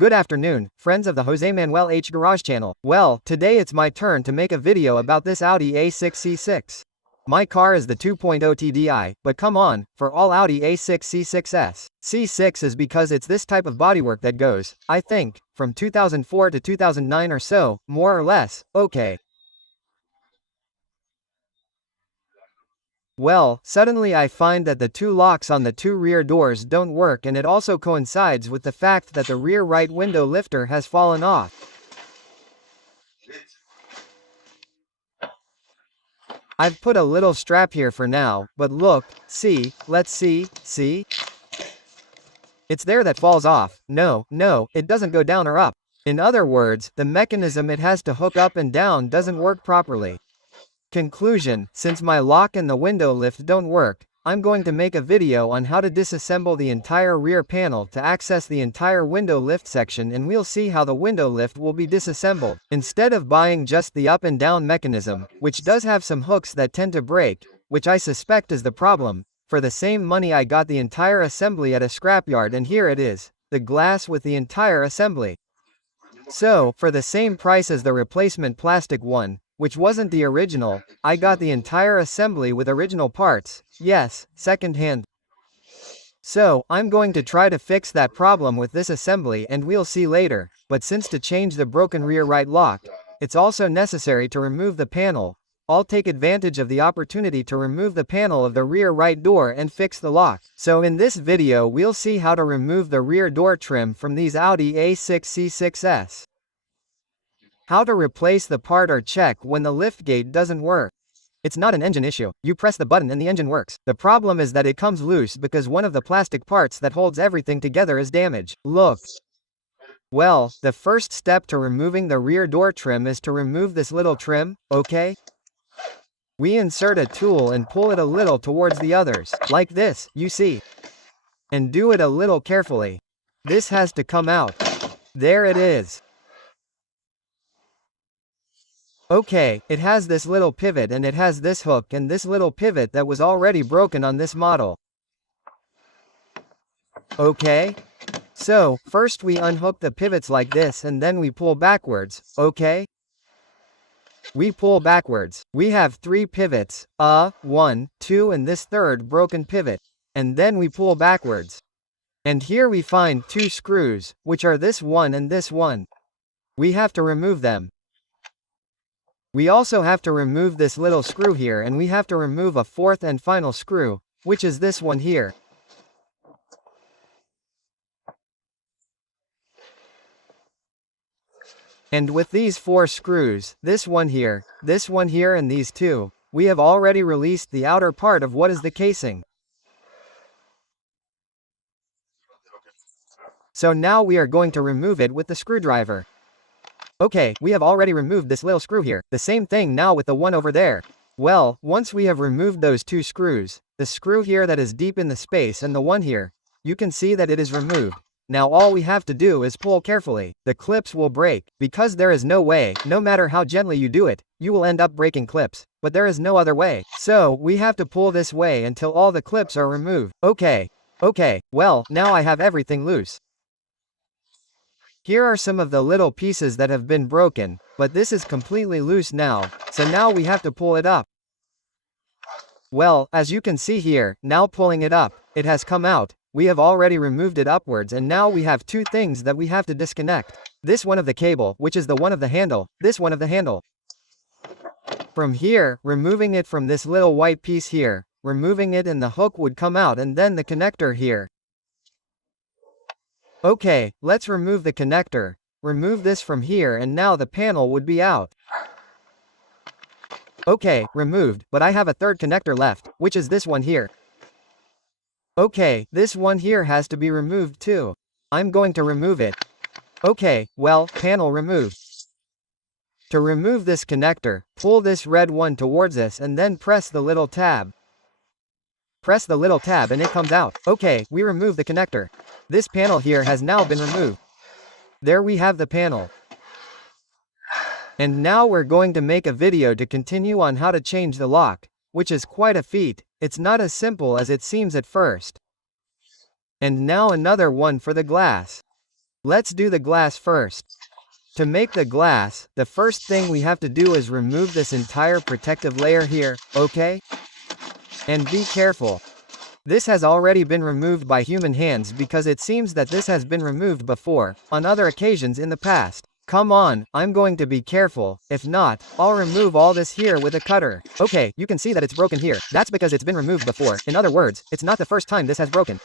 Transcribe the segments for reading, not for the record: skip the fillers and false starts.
Good afternoon, friends of the Jose Manuel H Garage channel. Well, today it's my turn to make a video about this Audi A6 C6. My car is the 2.0 TDI, but come on, for all Audi A6 C6s. C6 is because it's this type of bodywork that goes, I think, from 2004 to 2009 or so, more or less, okay. Well, suddenly I find that the two locks on the two rear doors don't work, and it also coincides with the fact that the rear right window lifter has fallen off. I've put a little strap here for now, but look, let's see? It's there that falls off. No, it doesn't go down or up. In other words, the mechanism it has to hook up and down doesn't work properly. Conclusion: since my lock and the window lift don't work, I'm going to make a video on how to disassemble the entire rear panel to access the entire window lift section, and we'll see how the window lift will be disassembled. Instead of buying just the up and down mechanism, which does have some hooks that tend to break, which I suspect is the problem, for the same money I got the entire assembly at a scrapyard, and here it is, the glass with the entire assembly. So, for the same price as the replacement plastic one, which wasn't the original, I got the entire assembly with original parts, yes, second-hand. So, I'm going to try to fix that problem with this assembly, and we'll see later, but since to change the broken rear right lock, it's also necessary to remove the panel, I'll take advantage of the opportunity to remove the panel of the rear right door and fix the lock. So in this video we'll see how to remove the rear door trim from these Audi A6 C6s. How to replace the part or check when the liftgate doesn't work. It's not an engine issue. You press the button and the engine works. The problem is that it comes loose because one of the plastic parts that holds everything together is damaged. Look. Well, the first step to removing the rear door trim is to remove this little trim, okay? We insert a tool and pull it a little towards the others, like this, you see. And do it a little carefully. This has to come out. There it is. Okay, it has this little pivot and it has this hook and this little pivot that was already broken on this model. Okay? So, first we unhook the pivots like this and then we pull backwards, okay? We pull backwards. We have 3 pivots, 1, 2 and this third broken pivot. And then we pull backwards. And here we find 2 screws, which are this one and this one. We have to remove them. We also have to remove this little screw here, and we have to remove a 4th and final screw, which is this one here. And with these 4 screws, this one here, and these 2, we have already released the outer part of what is the casing. So now we are going to remove it with the screwdriver. Okay, we have already removed this little screw here, the same thing now with the one over there. Well, once we have removed those 2 screws, the screw here that is deep in the space and the one here, you can see that it is removed. Now all we have to do is pull carefully. The clips will break, because there is no way, no matter how gently you do it, you will end up breaking clips. But there is no other way. So, we have to pull this way until all the clips are removed. Okay, well, now I have everything loose. Here are some of the little pieces that have been broken, but this is completely loose now, so now we have to pull it up. Well, as you can see here, now pulling it up, it has come out. We have already removed it upwards, and now we have 2 things that we have to disconnect. This one of the cable, which is the one of the handle, this one of the handle. From here, removing it from this little white piece here, removing it and the hook would come out, and then the connector here. Okay, let's remove the connector, remove this from here, and now the panel would be out. Okay, removed, but I have a 3rd connector left, which is this one here. Okay, this one here has to be removed too. I'm going to remove it. Okay, well, panel removed. To remove this connector, pull this red one towards us and then press the little tab. Press the little tab and it comes out. Okay, we remove the connector. This panel here has now been removed. There we have the panel. And now we're going to make a video to continue on how to change the lock, which is quite a feat. It's not as simple as it seems at first. And now another one for the glass. Let's do the glass first. To make the glass, the first thing we have to do is remove this entire protective layer here, okay? And be careful. This has already been removed by human hands because it seems that this has been removed before, on other occasions in the past. Come on, I'm going to be careful, if not, I'll remove all this here with a cutter. Okay, you can see that it's broken here, that's because it's been removed before, in other words, it's not the first time this has broken.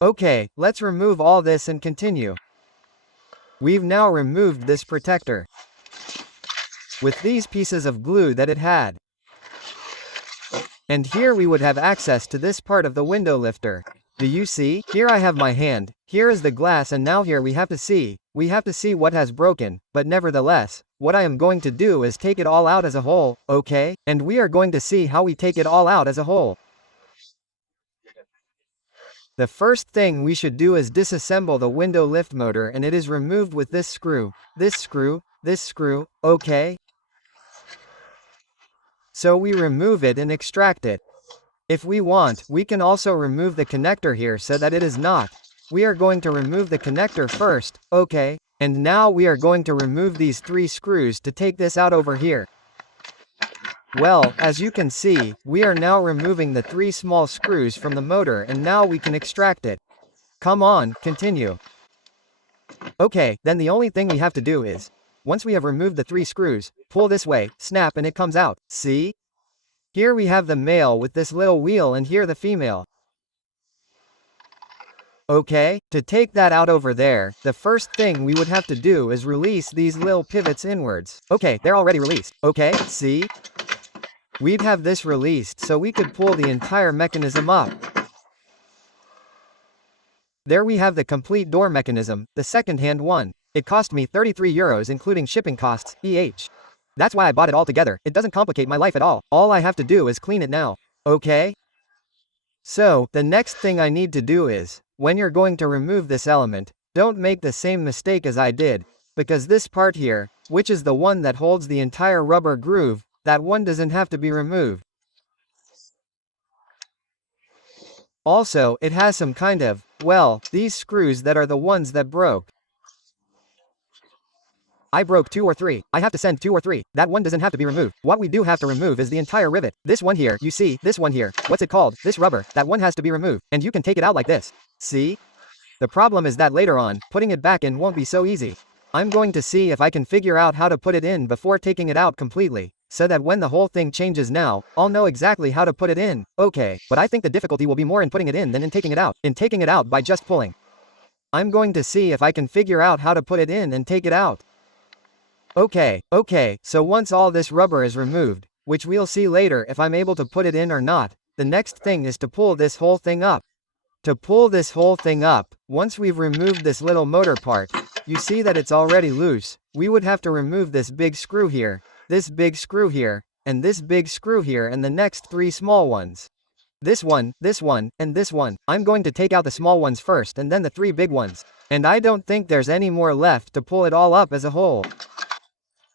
Okay, let's remove all this and continue. We've now removed this protector with these pieces of glue that it had. And here we would have access to this part of the window lifter. Do you see? Here I have my hand, here is the glass, and now here we have to see what has broken, but nevertheless, what I am going to do is take it all out as a whole, okay? And we are going to see how we take it all out as a whole. The first thing we should do is disassemble the window lift motor, and it is removed with this screw, okay? So we remove it and extract it. If we want, we can also remove the connector here so that it is not. We are going to remove the connector first, okay? And now we are going to remove these 3 screws to take this out over here. Well, as you can see, we are now removing the 3 small screws from the motor, and now we can extract it. Come on, continue. Okay, then the only thing we have to do is, once we have removed the 3 screws, pull this way, snap, and it comes out, see? Here we have the male with this little wheel, and here the female. Okay, to take that out over there, the first thing we would have to do is release these little pivots inwards. Okay, they're already released. Okay, see? We'd have this released so we could pull the entire mechanism up. There we have the complete door mechanism, the second-hand one. It cost me €33 including shipping costs, That's why I bought it all together. It doesn't complicate my life at all. All I have to do is clean it now. Okay? So, the next thing I need to do is, when you're going to remove this element, don't make the same mistake as I did, because this part here, which is the one that holds the entire rubber groove, that one doesn't have to be removed. Also, it has some kind of, well, these screws that are the ones that broke. I broke 2 or 3. I have to send 2 or 3. That one doesn't have to be removed. What we do have to remove is the entire rivet. This one here, you see, this one here, what's it called? This rubber, that one has to be removed. And you can take it out like this. See? The problem is that later on, putting it back in won't be so easy. I'm going to see if I can figure out how to put it in before taking it out completely, so that when the whole thing changes now, I'll know exactly how to put it in. Okay, but I think the difficulty will be more in putting it in than in taking it out. In taking it out by just pulling. I'm going to see if I can figure out how to put it in and take it out. Okay, so once all this rubber is removed, which we'll see later if I'm able to put it in or not, the next thing is to pull this whole thing up. To pull this whole thing up, once we've removed this little motor part, you see that it's already loose, we would have to remove this big screw here, this big screw here, and this big screw here, and the next 3 small ones. This one, and this one. I'm going to take out the small ones first and then the 3 big ones. And I don't think there's any more left to pull it all up as a whole.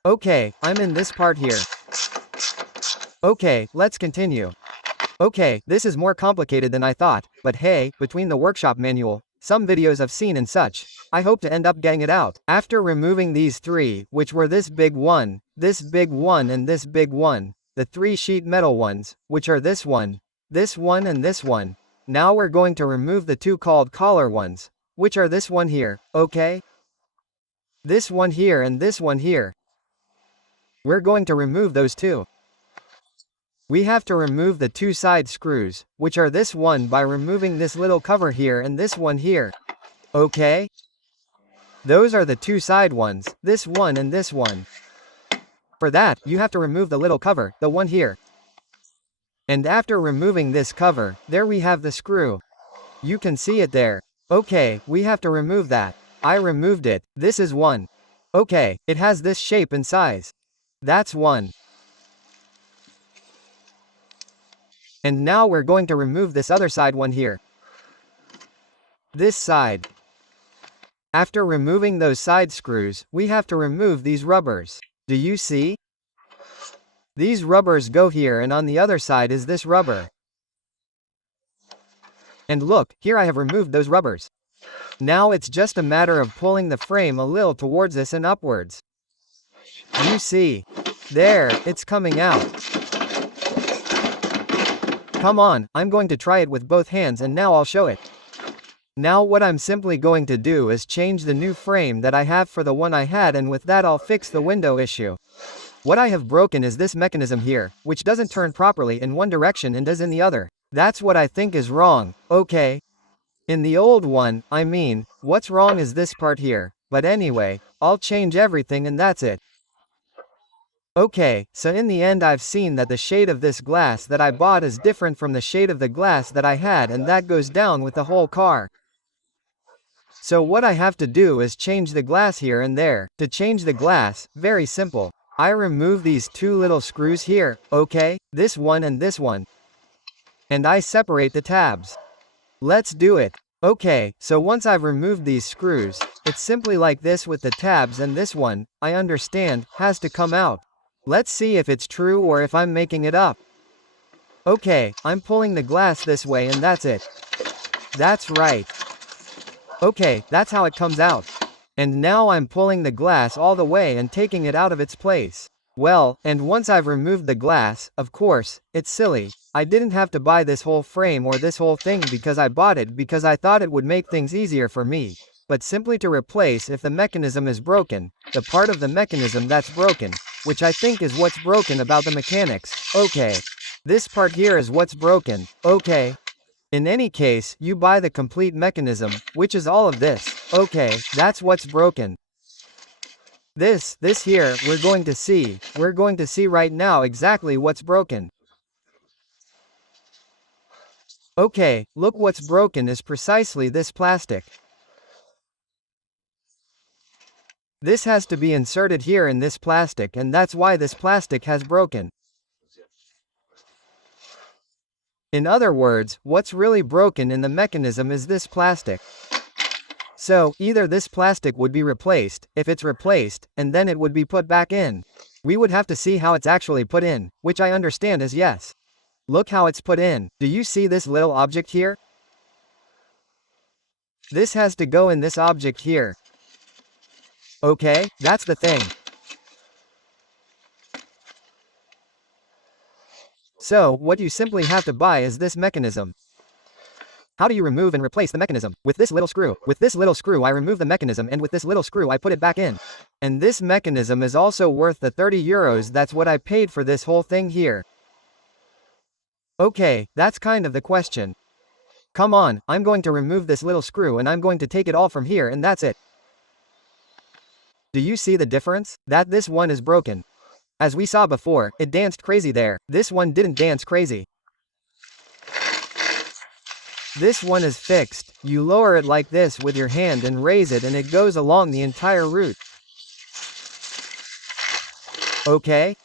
Okay, I'm in this part here. Okay, let's continue. Okay, this is more complicated than I thought, but hey, between the workshop manual, some videos I've seen and such, I hope to end up getting it out. After removing these 3, which were this big one, and this big one, the 3 sheet metal ones, which are this one, and this one. Now we're going to remove the 2 called collar ones, which are this one here, okay? This one here and this one here. We're going to remove those 2. We have to remove the 2 side screws, which are this one, by removing this little cover here and this one here. Okay? Those are the 2 side ones, this one and this one. For that, you have to remove the little cover, the one here. And after removing this cover, there we have the screw. You can see it there. Okay, we have to remove that. I removed it. This is one. Okay, it has this shape and size. That's one. And now we're going to remove this other side one here. This side. After removing those side screws, we have to remove these rubbers. Do you see? These rubbers go here, and on the other side is this rubber. And look, here I have removed those rubbers. Now it's just a matter of pulling the frame a little towards us and upwards. You see. There, it's coming out. Come on, I'm going to try it with both hands and now I'll show it. Now what I'm simply going to do is change the new frame that I have for the one I had, and with that I'll fix the window issue. What I have broken is this mechanism here, which doesn't turn properly in one direction and does in the other. That's what I think is wrong, okay? In the old one, I mean, what's wrong is this part here, but anyway, I'll change everything and that's it. Okay, so in the end I've seen that the shade of this glass that I bought is different from the shade of the glass that I had, and that goes down with the whole car. So what I have to do is change the glass here and there. To change the glass, very simple. I remove these two little screws here, okay, this one and this one. And I separate the tabs. Let's do it. Okay, so once I've removed these screws, it's simply like this with the tabs, and this one, I understand, has to come out. Let's see if it's true or if I'm making it up. Okay, I'm pulling the glass this way and that's it. That's right. Okay, that's how it comes out. And now I'm pulling the glass all the way and taking it out of its place. Well, and once I've removed the glass, of course, it's silly. I didn't have to buy this whole frame or this whole thing because I bought it because I thought it would make things easier for me. But simply to replace if the mechanism is broken, the part of the mechanism that's broken, which I think is what's broken about the mechanics, okay. This part here is what's broken, okay. In any case, you buy the complete mechanism, which is all of this, okay, that's what's broken. This here, we're going to see right now exactly what's broken. Okay, look, what's broken is precisely this plastic. This has to be inserted here in this plastic, and that's why this plastic has broken. In other words, what's really broken in the mechanism is this plastic. So, either this plastic would be replaced, if it's replaced, and then it would be put back in. We would have to see how it's actually put in, which I understand is yes. Look how it's put in. Do you see this little object here? This has to go in this object here. Okay, that's the thing. So, what you simply have to buy is this mechanism. How do you remove and replace the mechanism? With this little screw. With this little screw I remove the mechanism, and with this little screw I put it back in. And this mechanism is also worth the 30 euros, that's what I paid for this whole thing here. Okay, that's kind of the question. Come on, I'm going to remove this little screw and I'm going to take it all from here, and that's it. Do you see the difference? That this one is broken. As we saw before, it danced crazy there. This one didn't dance crazy. This one is fixed. You lower it like this with your hand and raise it, and it goes along the entire route. Okay?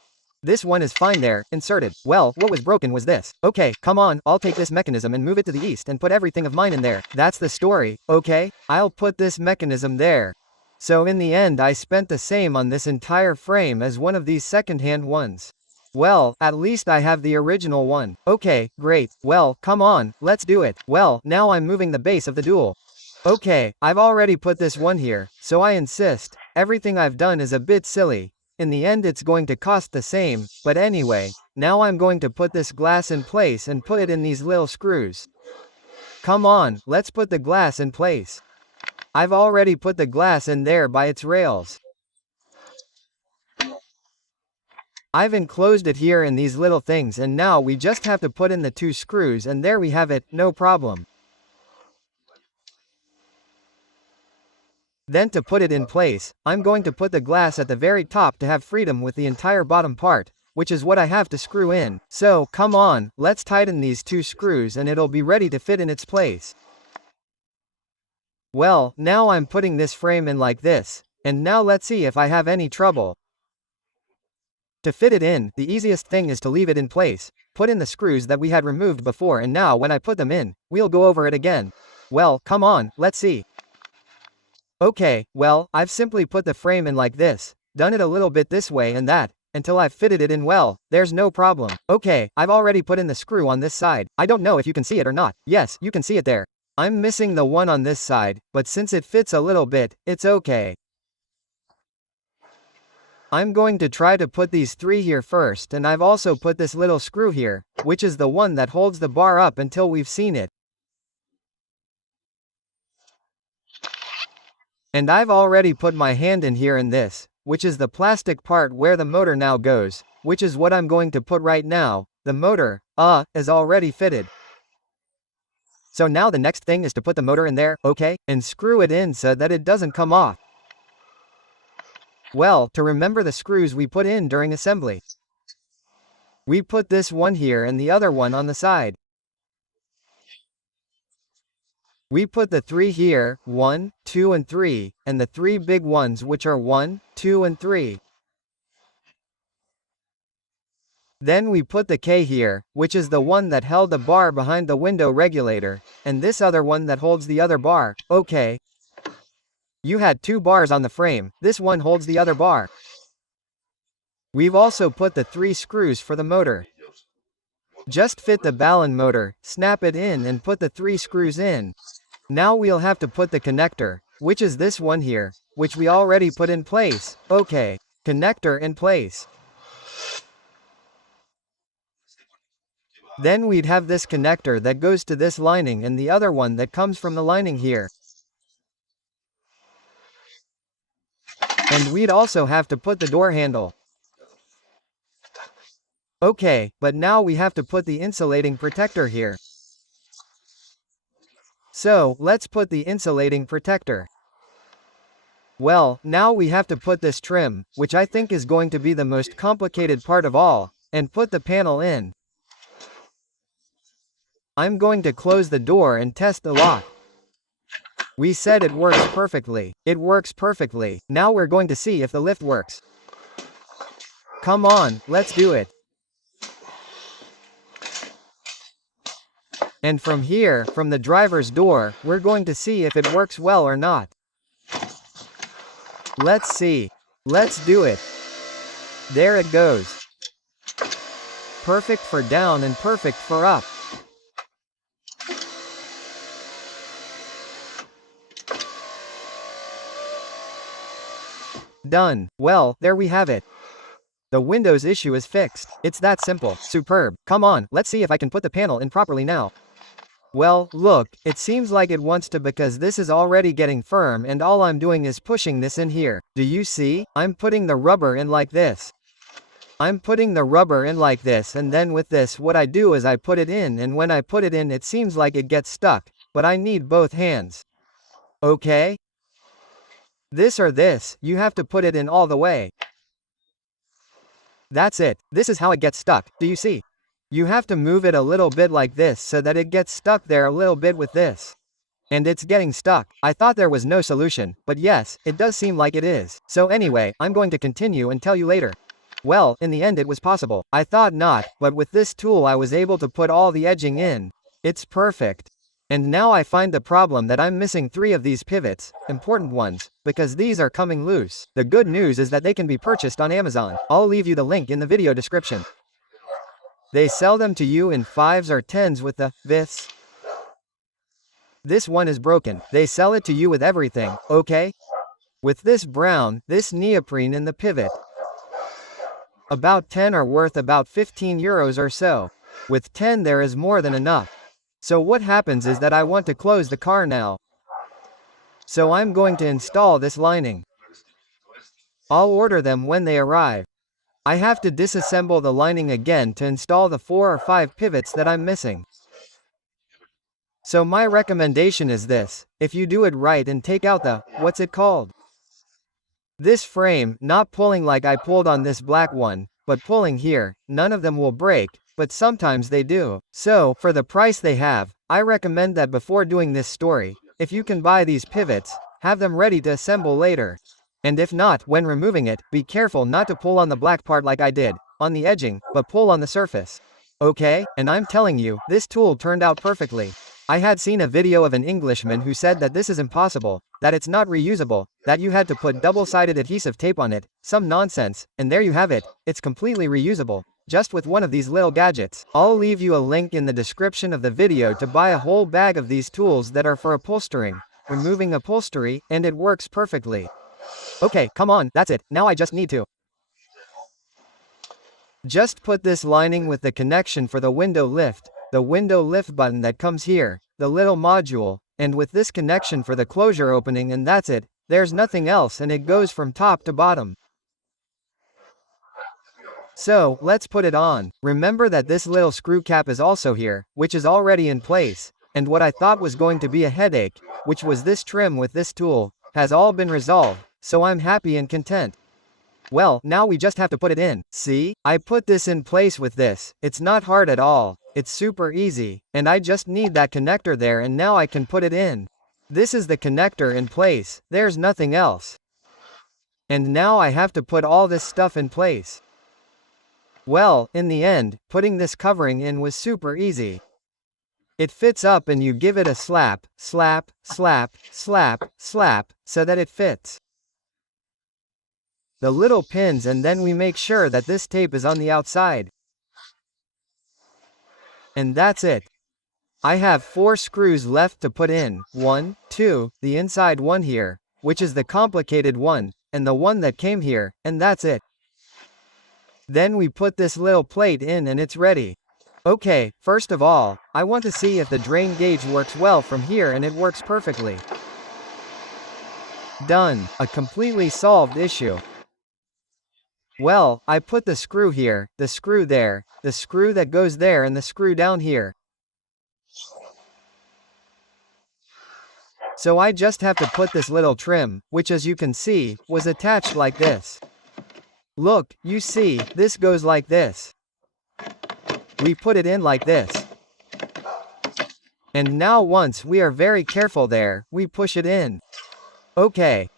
This one is fine there, inserted. Well, what was broken was this. Okay, come on, I'll take this mechanism and move it to the east and put everything of mine in there. That's the story, okay? I'll put this mechanism there. So in the end I spent the same on this entire frame as one of these second-hand ones. Well, at least I have the original one. Okay, great. Well, come on, let's do it. Well, now I'm moving the base of the dual. Okay, I've already put this one here, so I insist. Everything I've done is a bit silly. In the end it's going to cost the same, but anyway, now I'm going to put this glass in place and put it in these little screws. Come on, let's put the glass in place. I've already put the glass in there by its rails. I've enclosed it here in these little things, and now we just have to put in the two screws, and there we have it, no problem. Then to put it in place, I'm going to put the glass at the very top to have freedom with the entire bottom part, which is what I have to screw in. So, come on, let's tighten these two screws and it'll be ready to fit in its place. Well, now I'm putting this frame in like this, and now let's see if I have any trouble. To fit it in, the easiest thing is to leave it in place, put in the screws that we had removed before, and now when I put them in, we'll go over it again. Well, come on, let's see. Okay, well, I've simply put the frame in like this, done it a little bit this way and that, until I've fitted it in well, there's no problem. Okay, I've already put in the screw on this side. I don't know if you can see it or not. Yes, you can see it there. I'm missing the one on this side, but since it fits a little bit, it's okay. I'm going to try to put these 3 here first, and I've also put this little screw here, which is the one that holds the bar up until we've seen it. And I've already put my hand in here in this, which is the plastic part where the motor now goes, which is what I'm going to put right now. The motor, is already fitted. So now the next thing is to put the motor in there, okay, and screw it in so that it doesn't come off. Well, to remember the screws we put in during assembly. We put this one here and the other one on the side. We put the 3 here, 1, 2 and 3, and the 3 big ones which are 1, 2 and 3. Then we put the K here, which is the one that held the bar behind the window regulator, and this other one that holds the other bar, okay. You had 2 bars on the frame, this one holds the other bar. We've also put the 3 screws for the motor. Just fit the balun motor, snap it in and put the 3 screws in. Now we'll have to put the connector, which is this one here, which we already put in place, okay. Connector in place. Then we'd have this connector that goes to this lining and the other one that comes from the lining here. And we'd also have to put the door handle. Okay, but now we have to put the insulating protector here. So, let's put the insulating protector. Well, now we have to put this trim, which I think is going to be the most complicated part of all, and put the panel in. I'm going to close the door and test the lock. We said it works perfectly. It works perfectly. Now we're going to see if the lift works. Come on, let's do it. And from here, from the driver's door, we're going to see if it works well or not. Let's see. Let's do it. There it goes. Perfect for down and perfect for up. Done. Well, there we have it. The Windows issue is fixed. It's that simple. Superb. Come on, let's see if I can put the panel in properly now. Well, look, it seems like it wants to because this is already getting firm and all I'm doing is pushing this in here. Do you see? I'm putting the rubber in like this. I'm putting the rubber in like this, and then with this what I do is I put it in, and when I put it in it seems like it gets stuck, but I need both hands. Okay? This or this, you have to put it in all the way. That's it. This is how it gets stuck. Do you see? You have to move it a little bit like this so that it gets stuck there a little bit with this. And it's getting stuck. I thought there was no solution, but yes, it does seem like it is. So anyway, I'm going to continue and tell you later. Well, in the end it was possible. I thought not, but with this tool I was able to put all the edging in. It's perfect. And now I find the problem that I'm missing 3 of these pivots, important ones, because these are coming loose. The good news is that they can be purchased on Amazon. I'll leave you the link in the video description. They sell them to you in 5s or 10s with the vis. This one is broken. They sell it to you with everything, okay? With this brown, this neoprene in the pivot. About 10 are worth about 15 euros or so. With 10 there is more than enough. So what happens is that I want to close the car now. So I'm going to install this lining. I'll order them when they arrive. I have to disassemble the lining again to install the 4 or 5 pivots that I'm missing. So my recommendation is this: if you do it right and take out the, what's it called? This frame, not pulling like I pulled on this black one, but pulling here, none of them will break, but sometimes they do. So, for the price they have, I recommend that before doing this story, if you can buy these pivots, have them ready to assemble later. And if not, when removing it, be careful not to pull on the black part like I did, on the edging, but pull on the surface. Okay, and I'm telling you, this tool turned out perfectly. I had seen a video of an Englishman who said that this is impossible, that it's not reusable, that you had to put double-sided adhesive tape on it, some nonsense, and there you have it, it's completely reusable. just with one of these little gadgets. I'll leave you a link in the description of the video to buy a whole bag of these tools that are for upholstering, removing upholstery, and it works perfectly. Okay, come on, that's it, now I just need to just put this lining with the connection for the window lift button that comes here, the little module, and with this connection for the closure opening, and that's it. There's nothing else, and it goes from top to bottom. So, let's put it on. Remember that this little screw cap is also here, which is already in place, and what I thought was going to be a headache, which was this trim with this tool, has all been resolved, so I'm happy and content. Well, now we just have to put it in. See? I put this in place with this. It's not hard at all. It's super easy, and I just need that connector there, and now I can put it in. This is the connector in place, there's nothing else. And now I have to put all this stuff in place. Well, in the end, putting this covering in was super easy. It fits up and you give it a slap, slap, slap, slap, slap, so that it fits the little pins, and then we make sure that this tape is on the outside. And that's it. I have 4 screws left to put in, 1, 2, the inside one here, which is the complicated one, and the one that came here, and that's it. Then we put this little plate in and it's ready. Okay, first of all, I want to see if the drain gauge works well from here, and it works perfectly. Done. A completely solved issue. Well, I put the screw here, the screw there, the screw that goes there, and the screw down here. So I just have to put this little trim, which as you can see, was attached like this. Look, you see, this goes like this. We put it in like this. And now once we are very careful there, we push it in. Okay.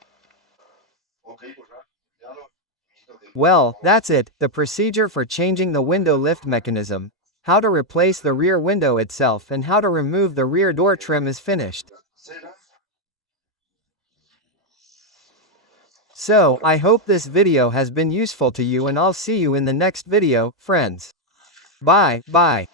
Well, that's it, the procedure for changing the window lift mechanism, how to replace the rear window itself, and how to remove the rear door trim is finished. So, I hope this video has been useful to you, and I'll see you in the next video, friends. Bye, bye.